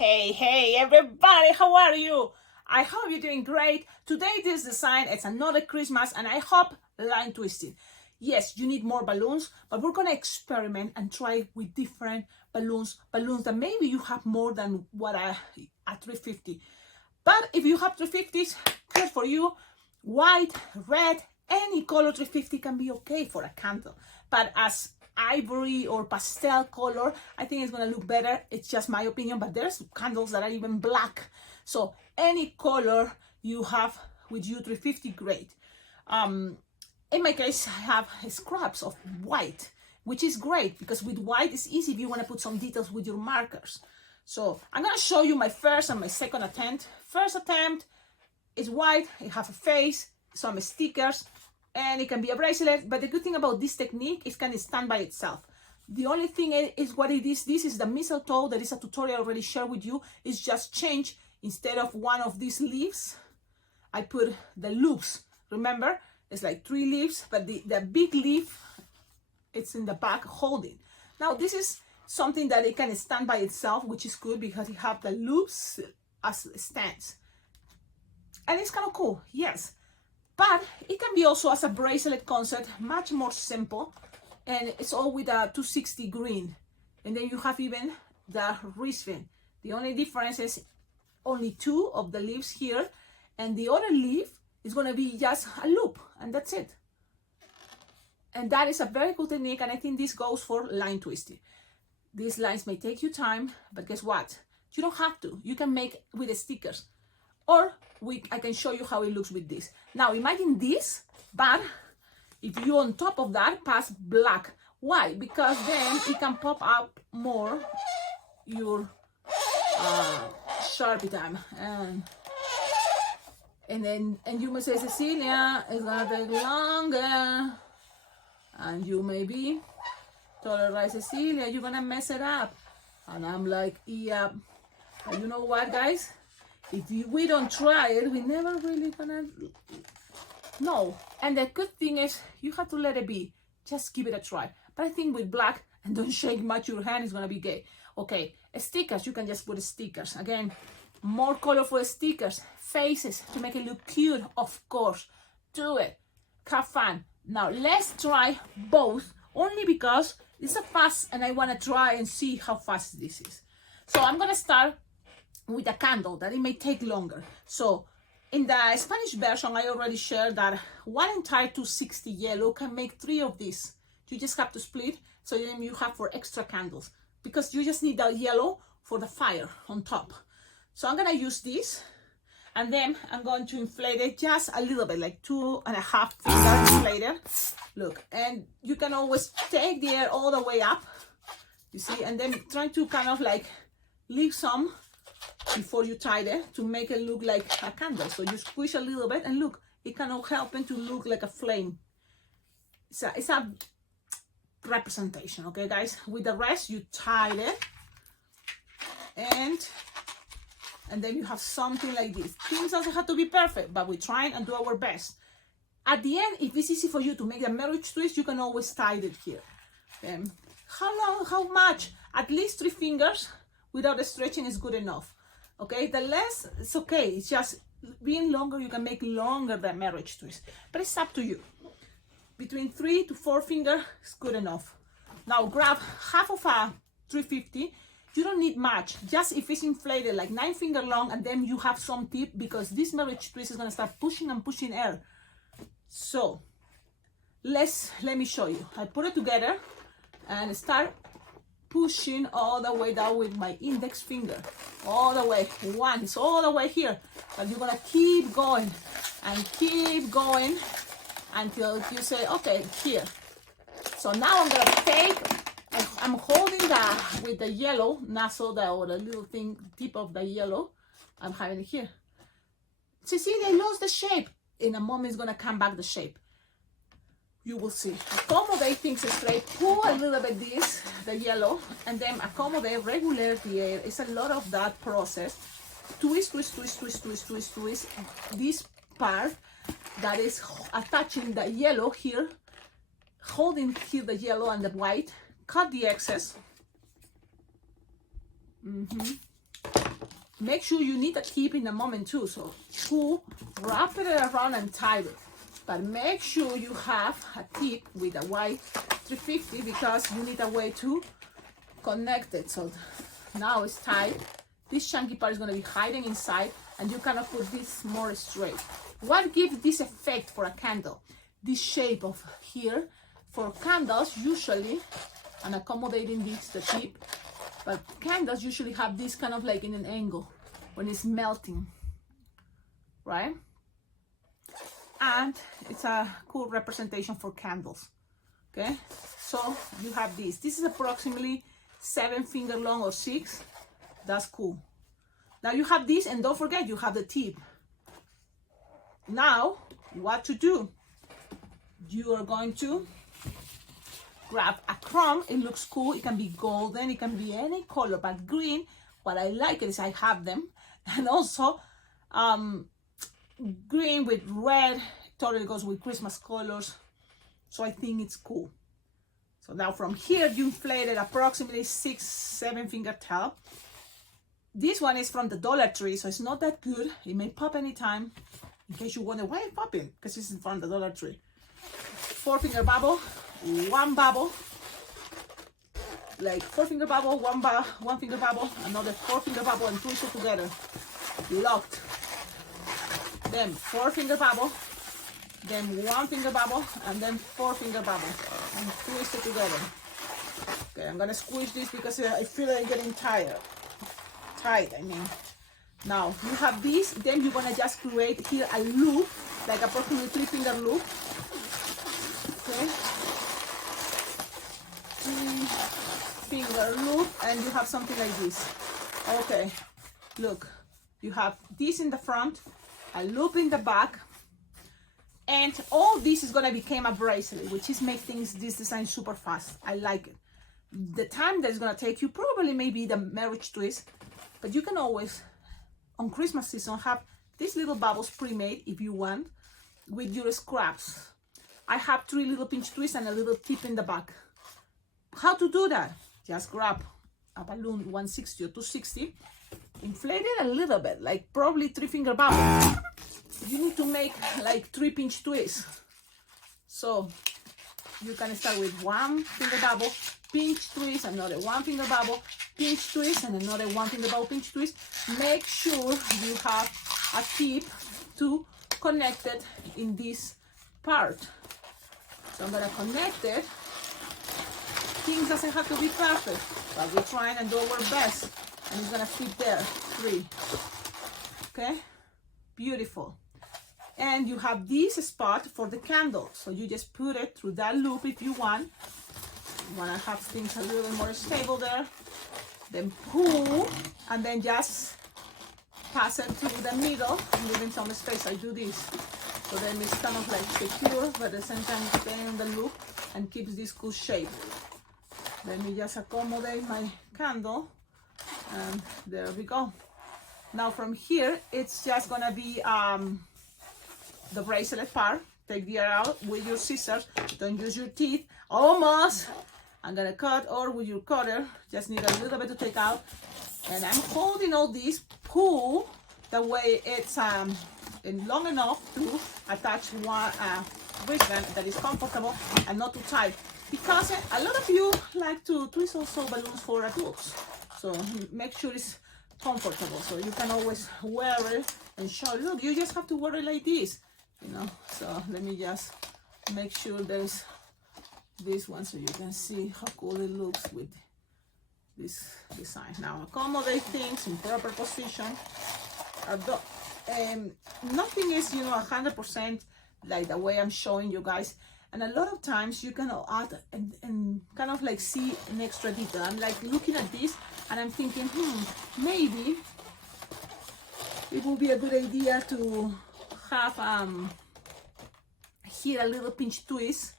Hey everybody, how are you? I hope you're doing great. Today this design is another Christmas and I hope line twisting. Yes, you need more balloons, but we're gonna experiment and try with different balloons that maybe you have more than what at 350. But if you have 350s, good for you. White, red, any color 350 can be okay for a candle. But as ivory or pastel color, I think it's gonna look better. It's just my opinion, but there's candles that are even black. So any color you have with you 350, great. In my case, I have scraps of white, which is great because with white it's easy if you want to put some details with your markers. So I'm gonna show you my first and my second attempt. First attempt is white, it has a face, some stickers, and it can be a bracelet. But the good thing about this technique is it can stand by itself. The only thing is what it is. This is the mistletoe. There is a tutorial already shared with you. It's just change. Instead of one of these leaves, I put the loops. Remember, it's like 3 leaves, but the big leaf, it's in the back holding. Now this is something that it can stand by itself, which is good because you have the loops as stands. And it's kind of cool, yes. But it can be also as a bracelet concept, much more simple. And it's all with a 260 green. And then you have even the wristband. The only difference is only 2 of the leaves here. And the other leaf is going to be just a loop. And that's it. And that is a very cool technique. And I think this goes for line twisting. These lines may take you time, but guess what? You don't have to. You can make with the stickers. Or I can show you how it looks with this. Now imagine this, but if you on top of that pass black. Why? Because then it can pop up more your Sharpie time. And you may say, Cecilia, it's gonna take longer. And you may be tolerate, Cecilia, you're gonna mess it up. And I'm like, yeah. And you know what, guys? If we don't try it, we never really gonna know. And the good thing is, you have to let it be. Just give it a try. But I think with black, and don't shake much your hand, it's gonna be gay. Okay, stickers, you can just put stickers. Again, more colorful stickers. Faces, to make it look cute, of course. Do it. Have fun. Now, let's try both, only because it's a fast, and I wanna try and see how fast this is. So I'm gonna start with a candle that it may take longer. So in the Spanish version, I already shared that one entire 260 yellow can make 3 of these. You just have to split, so then you have for extra candles, because you just need the yellow for the fire on top. So I'm gonna use this, and then I'm going to inflate it just a little bit, like 2.5 fingers inflated. Look, and you can always take the air all the way up, you see, and then try to kind of like leave some before you tie it to make it look like a candle. So you squish a little bit, and look, it can help it to look like a flame. It's a representation, okay, guys? With the rest, you tie it, and then you have something like this. Things doesn't have to be perfect, but we try and do our best. At the end, if it's easy for you to make a marriage twist, you can always tie it here. How long? How much? At least 3 fingers without stretching is good enough. Okay, the less, it's okay. It's just being longer, you can make longer the marriage twist. But it's up to you. Between 3 to 4 fingers is good enough. Now grab half of a 350. You don't need much. Just if it's inflated, like 9 finger long, and then you have some tip, because this marriage twist is gonna start pushing and pushing air. So let me show you. I put it together and start pushing all the way down with my index finger, all the way. One is all the way here, but you're gonna keep going and keep going until you say, okay, here. So now I'm gonna take, I'm holding with the yellow nozzle, or the little thing, tip of the yellow, I'm having it here. Cecilia, I lost the shape. In a moment, it's gonna come back the shape. You will see. Accommodate things straight, pull a little bit the yellow, and then accommodate, regulate the air. It's a lot of that process. Twist, twist, twist, twist, twist, twist, twist. This part that is attaching the yellow here, holding here the yellow and the white, cut the excess. make sure you need a tip in the moment too. So pull, wrap it around and tie it. But make sure you have a tip with a white 350 because you need a way to connect it. So now it's tied. This chunky part is going to be hiding inside, and you kind of put this more straight. What gives this effect for a candle? This shape of here. For candles, usually, and accommodating this, the tip, but candles usually have this kind of like in an angle when it's melting, right? And it's a cool representation for candles, okay? So you have this. This is approximately 7 finger long or 6. That's cool. Now you have this, and don't forget you have the tip. Now, what to do? You are going to grab a crumb. It looks cool. It can be golden. It can be any color, but green. What I like is I have them, and also green with red totally goes with Christmas colors. So I think it's cool. So now from here you inflated approximately 6-7 finger tail. This one is from the Dollar Tree, so it's not that good. It may pop anytime. In case you wonder why it's popping, because it's from the Dollar Tree. 4 finger bubble, 1 bubble, like 4 finger bubble, 1 finger bubble, another 4 finger bubble, and twist it together, locked. Then 4 finger bubble, then 1 finger bubble, and then 4 finger bubble, and twist it together. Okay, I'm gonna squish this because I feel like getting tight, I mean. Now you have this, then you're gonna just create here a loop, like approximately 3 finger loop. Okay, 3 finger loop, and you have something like this. Okay, look, you have this in the front, a loop in the back, and all this is gonna become a bracelet, which is make things, this design, super fast. I like it. The time that it's gonna take you probably maybe the marriage twist, but you can always on Christmas season have these little bubbles pre-made if you want with your scraps. I have 3 little pinch twists and a little tip in the back. How to do that? Just grab a balloon 160 or 260, inflate it a little bit, like probably 3 finger bubble. You need to make like 3 pinch twists. So you can start with 1 finger bubble, pinch twist, another 1 finger bubble, pinch twist, and another 1 finger bubble, pinch twist. Make sure you have a tip to connect it in this part. So I'm gonna connect it. Things doesn't have to be perfect, but we're trying and do our best, and it's gonna fit there. 3. Okay, beautiful. And you have this spot for the candle, so you just put it through that loop if you want. You wanna have things a little bit more stable there. Then pull, and then just pass it through the middle, leaving some space. I do this, so then it's kind of like secure, but at the same time staying on the loop and keeps this cool shape. Let me just accommodate my candle, and there we go. Now from here, it's just gonna be the bracelet part. Take the air out with your scissors. Don't use your teeth. Almost. I'm gonna cut, or with your cutter. Just need a little bit to take out. And I'm holding all these. Pull the way it's long enough to attach one wristband that is comfortable and not too tight. Because a lot of you like to twist also balloons for adults. So make sure it's comfortable, so you can always wear it and show. Look, you just have to wear it like this, you know. So let me just make sure there's this one so you can see how cool it looks with this design. Now accommodate things in proper position. Nothing is, you know, 100% like the way I'm showing you guys. And a lot of times you can add and kind of like see an extra detail. I'm like looking at this and I'm thinking, maybe it would be a good idea to have here a little pinch twist,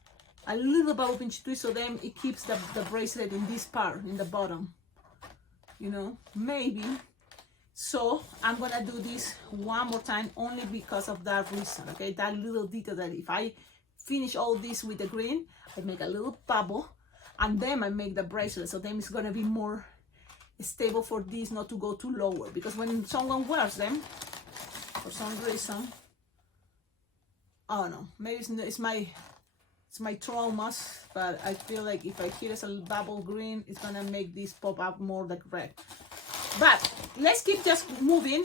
a little bubble pinch twist, so then it keeps the bracelet in this part, in the bottom, you know, maybe. So I'm gonna do this one more time only because of that reason, okay? That little detail that if I finish all this with the green, I make a little bubble and then I make the bracelet, so then it's gonna be more stable for this not to go too lower, because when someone wears them, for some reason, I don't know, maybe it's my traumas, but I feel like if I hit as a bubble green, it's gonna make this pop up more like red. But let's keep just moving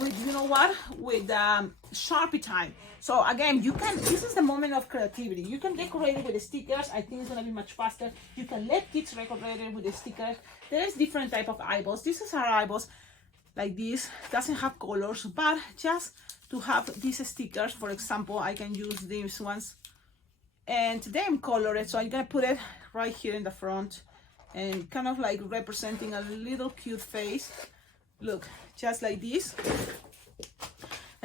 with, you know what, with Sharpie time. So again, this is the moment of creativity. You can decorate it with the stickers. I think it's gonna be much faster. You can let kids decorate it with the stickers. There is different type of eyeballs. This is our eyeballs, like this. Doesn't have colors, but just to have these stickers, for example, I can use these ones and then color it. So I'm gonna put it right here in the front and kind of like representing a little cute face. Look, just like this.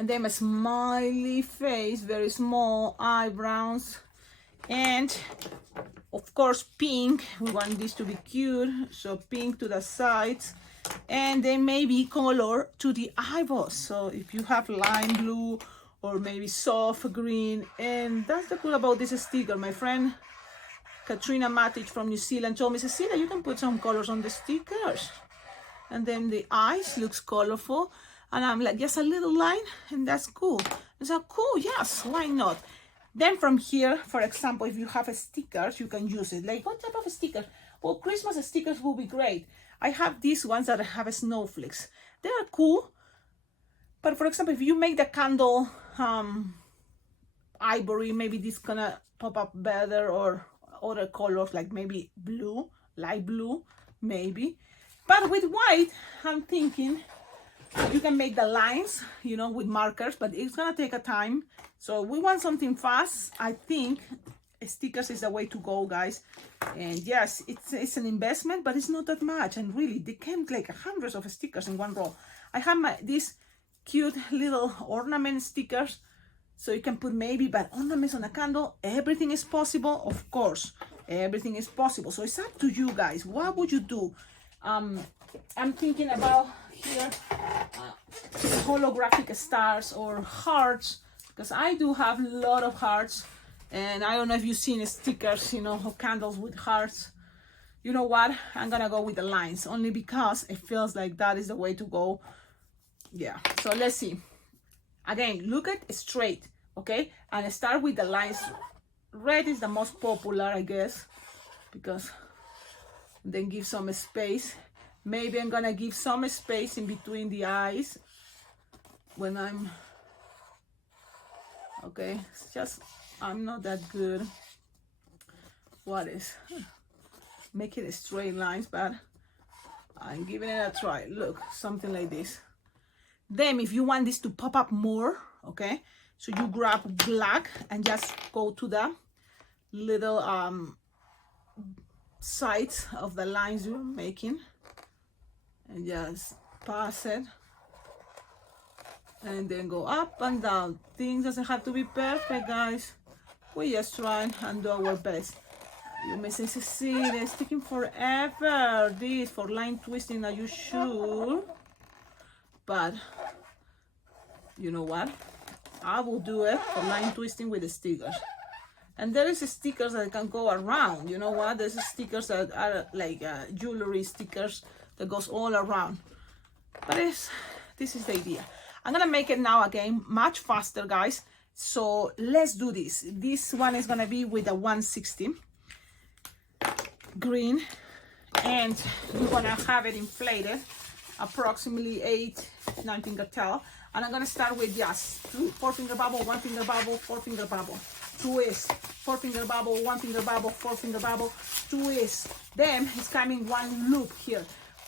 And then a smiley face, very small eyebrows, and of course pink. We want this to be cute, so pink to the sides, and then maybe color to the eyeballs. So if you have lime blue or maybe soft green, and that's the cool about this sticker. My friend Katrina Matic from New Zealand told me, Cecilia, you can put some colors on the stickers, and then the eyes looks colorful. And I'm like, just a little line, and that's cool. It's like, cool, yes, why not? Then from here, for example, if you have stickers, you can use it. Like, what type of stickers? Well, Christmas stickers will be great. I have these ones that have snowflakes. They are cool. But for example, if you make the candle ivory, maybe this gonna pop up better, or other colors like maybe blue, light blue, maybe. But with white, I'm thinking you can make the lines, you know, with markers, but it's gonna take a time. So we want something fast. I think stickers is the way to go, guys. And yes, it's an investment, but it's not that much. And really, they came like hundreds of stickers in one roll. I have these cute little ornament stickers, so you can put maybe but ornaments on a candle. Everything is possible, of course. Everything is possible. So it's up to you guys. What would you do? I'm thinking about here holographic stars or hearts, because I do have a lot of hearts, and I don't know if you've seen stickers, you know, of candles with hearts. You know what, I'm gonna go with the lines only because it feels like that is the way to go. Yeah, so let's see. Again, look at straight, okay, and start with the lines. Red is the most popular, I guess, because then give some space. Maybe I'm gonna give some space in between the eyes when I'm, okay, it's just, I'm not that good. What is, make it straight lines, but I'm giving it a try. Look, something like this. Then if you want this to pop up more, okay, so you grab black and just go to the little sides of the lines you're making, and just pass it, and then go up and down. Things doesn't have to be perfect, guys. We just try and do our best. You may say, Cecilia, it's taking forever. This for line twisting, are you sure? But you know what? I will do it for line twisting with the stickers. And there is stickers that can go around. You know what? There's stickers that are like jewelry stickers that goes all around. But this is the idea. I'm gonna make it now again much faster, guys. So let's do this. This one is gonna be with a 160 green, and we're gonna have it inflated approximately 8-9 finger tail. And I'm gonna start with just 4 finger bubble, 1 finger bubble, 4 finger bubble, twist, 4 finger bubble, 1 finger bubble, 4 finger bubble, twist. Then it's coming one loop here.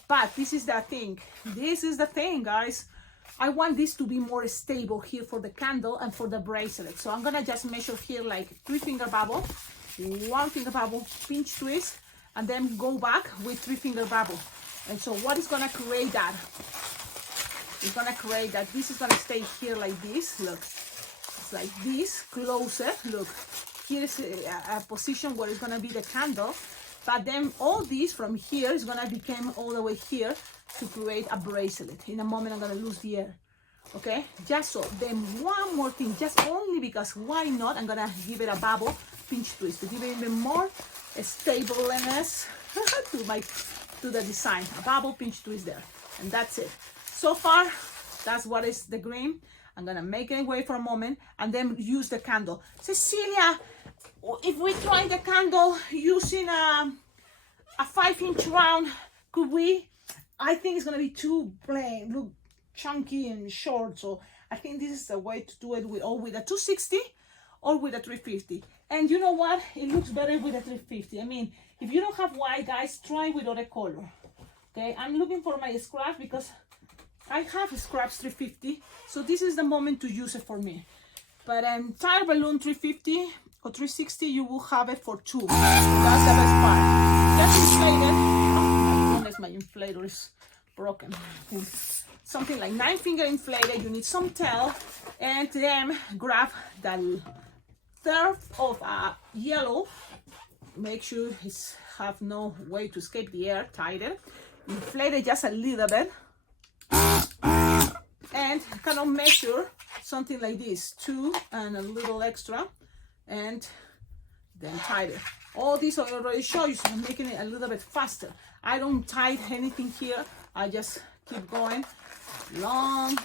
But this is the thing. This is the thing, guys. I want this to be more stable here for the candle and for the bracelet. So I'm gonna just measure here like 3 finger bubble, 1 finger bubble, pinch twist, and then go back with 3 finger bubble. And so what is gonna create that? It's gonna create that this is gonna stay here like this. Look, it's like this, closer. Look, here is a position where it's gonna be the candle. But then all this from here is gonna become all the way here to create a bracelet. In a moment, I'm gonna lose the air. Okay, just so. Then one more thing, just only because why not? I'm gonna give it a bubble pinch twist to give it even more stableness to my to the design, a bubble pinch twist there, and that's it. So far, that's what is the green. I'm gonna make it away for a moment and then use the candle. Cecilia, if we try the candle using a 5-inch round, could we? I think it's gonna be too plain, look chunky and short. So I think this is the way to do it with a 260 or with a 350. And you know what? It looks better with a 350. I mean, if you don't have white, guys, try with other color. Okay, I'm looking for my scraps because I have scraps 350. So this is the moment to use it for me. But entire balloon 350 or 360, you will have it for 2. So that's the best part. Let's inflate it. Oh, unless my inflator is broken. Something like 9-finger inflated. You need some tail, and then grab the third of yellow. Make sure it's have no way to escape the air. Tighten. Inflate it just a little bit, and kind of measure something like this, 2 and a little extra, and then tighten. All this I already showed you, so I'm making it a little bit faster. I don't tie anything here. I just keep going long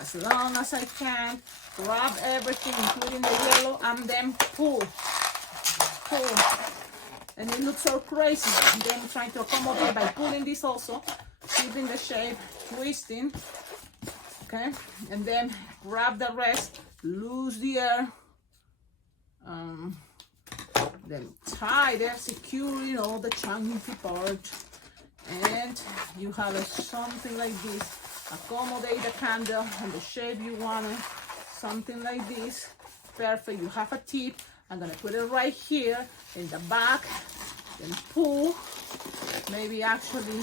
as long as I can. Grab everything, including the yellow, and then pull. And it looks so crazy. And then trying to accommodate by pulling this also, keeping the shape, twisting. Okay, and then grab the rest, lose the air, then tie there, securing all the chunky part, and you have something like this. Accommodate the candle and the shape you want it, something like this. Perfect. You have a tip. I'm gonna put it right here in the back, then pull. Maybe actually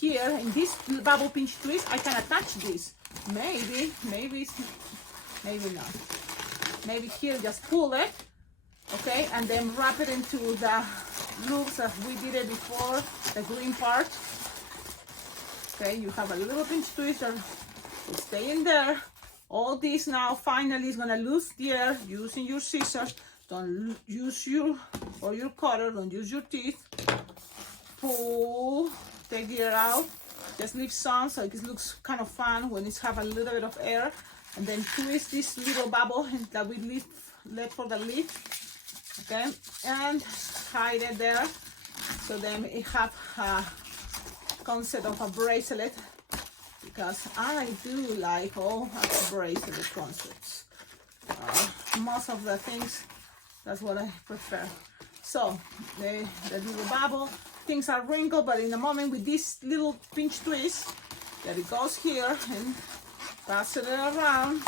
here in this bubble pinch twist, I can attach this. Maybe not. Maybe here, just pull it, okay, and then wrap it into the loops as we did it before, the green part. Okay, you have a little pinch twister, stay in there. All this now finally is gonna lose the air using your scissors. Don't use your cutter, don't use your teeth. Pull, take the air out. Just leave some so it looks kind of fun when it's have a little bit of air, and then twist this little bubble that we left for the lid, okay, and hide it there. So then it have a concept of a bracelet, because I do like all bracelet concepts. Most of the things, that's what I prefer. So the little bubble. Things are wrinkled, but in a moment with this little pinch twist, that it goes here and pass it around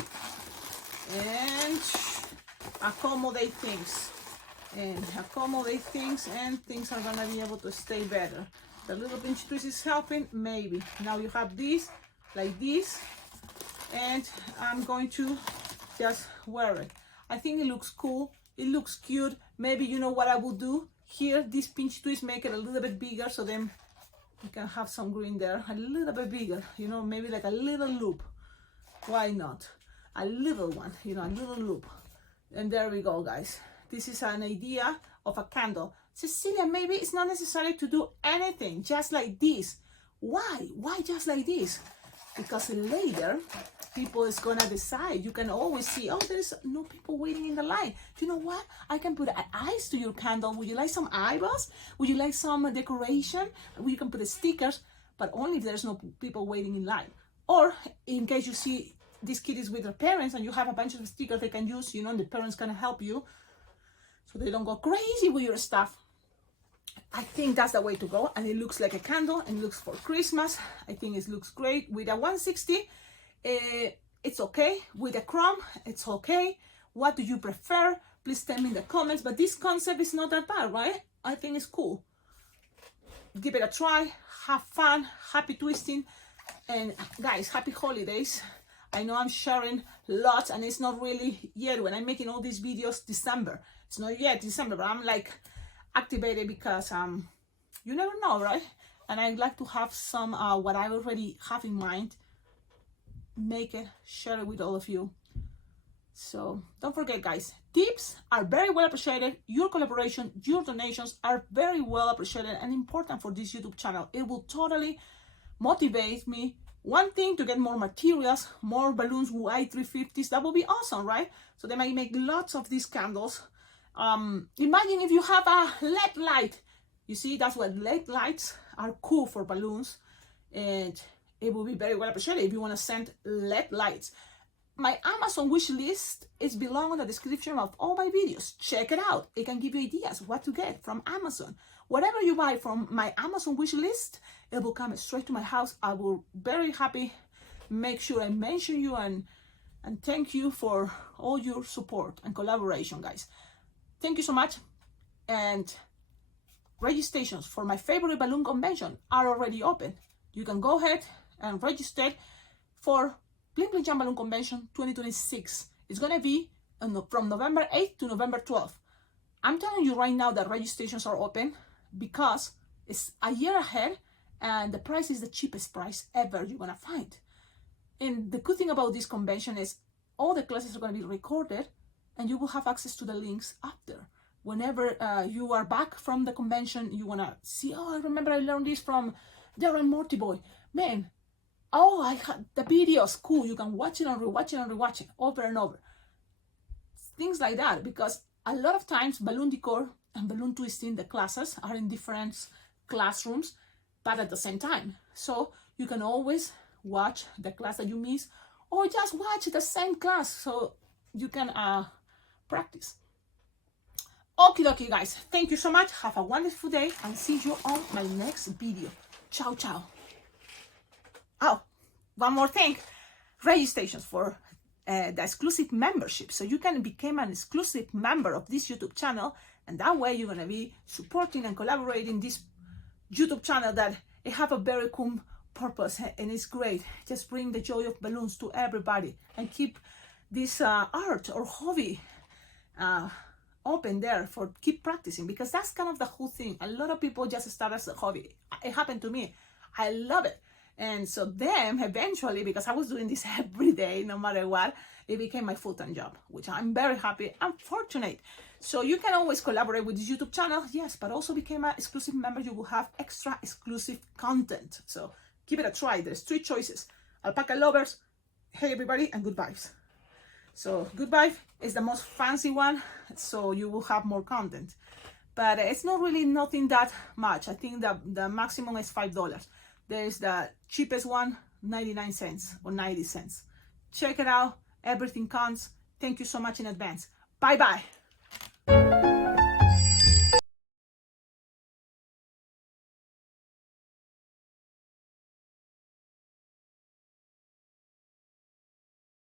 and accommodate things. And things are gonna be able to stay better. The little pinch twist is helping, maybe. Now you have this, like this, and I'm going to just wear it. I think it looks cool, it looks cute. Maybe you know what I will do? Here, this pinch twist, make it a little bit bigger, so then you can have some green there, a little bit bigger, you know, maybe like a little loop. Why not? A little one, you know, a little loop. And there we go, guys. This is an idea of a candle. Cecilia, maybe it's not necessary to do anything, just like this. Why? Why just like this? Because later, people is gonna decide. You can always see, oh, there's no people waiting in the line. Do you know what? I can put eyes to your candle. Would you like some eyeballs? Would you like some decoration? You can put the stickers, but only if there's no people waiting in line. Or in case you see these kids with their parents and you have a bunch of stickers they can use, you know, and the parents can help you so they don't go crazy with your stuff. I think that's the way to go, and it looks like a candle and it looks for Christmas. I think it looks great with a 160. It's okay with a chrome, it's okay. What do you prefer? Please tell me in the comments. But this concept is not that bad, right? I think it's cool. Give it a try, have fun, happy twisting, and guys, happy holidays. I know I'm sharing lots, and it's not really yet when I'm making all these videos December. It's not yet December, but I'm like activated because you never know, right? And I'd like to have some what I already have in mind, make it, share it with all of you. So don't forget, guys, tips are very well appreciated. Your collaboration, your donations are very well appreciated and important for this YouTube channel. It will totally motivate me. One thing, to get more materials, more balloons, Y350s, that would be awesome, right? So they might make lots of these candles. Imagine if you have a LED light. You see, that's what LED lights are cool for balloons. And it will be very well appreciated if you want to send LED lights. My Amazon wish list is below in the description of all my videos. Check it out. It can give you ideas what to get from Amazon. Whatever you buy from my Amazon wish list, it will come straight to my house. I will very happy make sure I mention you and thank you for all your support and collaboration, guys. Thank you so much. And registrations for my favorite balloon convention are already open. You can go ahead and register for Bling Bling Jam Balloon Convention 2026. It's going to be from November 8th to November 12th. I'm telling you right now that registrations are open because it's a year ahead and the price is the cheapest price ever you're going to find. And the good thing about this convention is all the classes are going to be recorded and you will have access to the links after. Whenever you are back from the convention, you want to see, oh, I remember I learned this from Darren Morty Boy. Man, oh, I had the videos, cool. You can watch it and rewatch it and rewatch it over and over. Things like that, because a lot of times balloon decor and balloon twisting, the classes are in different classrooms, but at the same time. So you can always watch the class that you miss or just watch the same class so you can practice. Okie dokie, guys. Thank you so much. Have a wonderful day and see you on my next video. Ciao, ciao. Oh, one more thing. Registrations for the exclusive membership. So you can become an exclusive member of this YouTube channel. And that way you're going to be supporting and collaborating this YouTube channel that it have a very cool purpose. And it's great. Just bring the joy of balloons to everybody. And keep this art or hobby open there for keep practicing. Because that's kind of the whole thing. A lot of people just start as a hobby. It happened to me. I love it. And so then eventually, because I was doing this every day, no matter what, it became my full-time job, which I'm very happy and fortunate. So you can always collaborate with this YouTube channel, yes, but also become an exclusive member. You will have extra exclusive content. So give it a try. There's 3 choices. Alpaca lovers, hey everybody, and good vibes. So good vibe is the most fancy one, so you will have more content. But it's not really nothing that much. I think the maximum is $5. There's the cheapest one, 99 cents or 90 cents. Check it out. Everything counts. Thank you so much in advance. Bye-bye.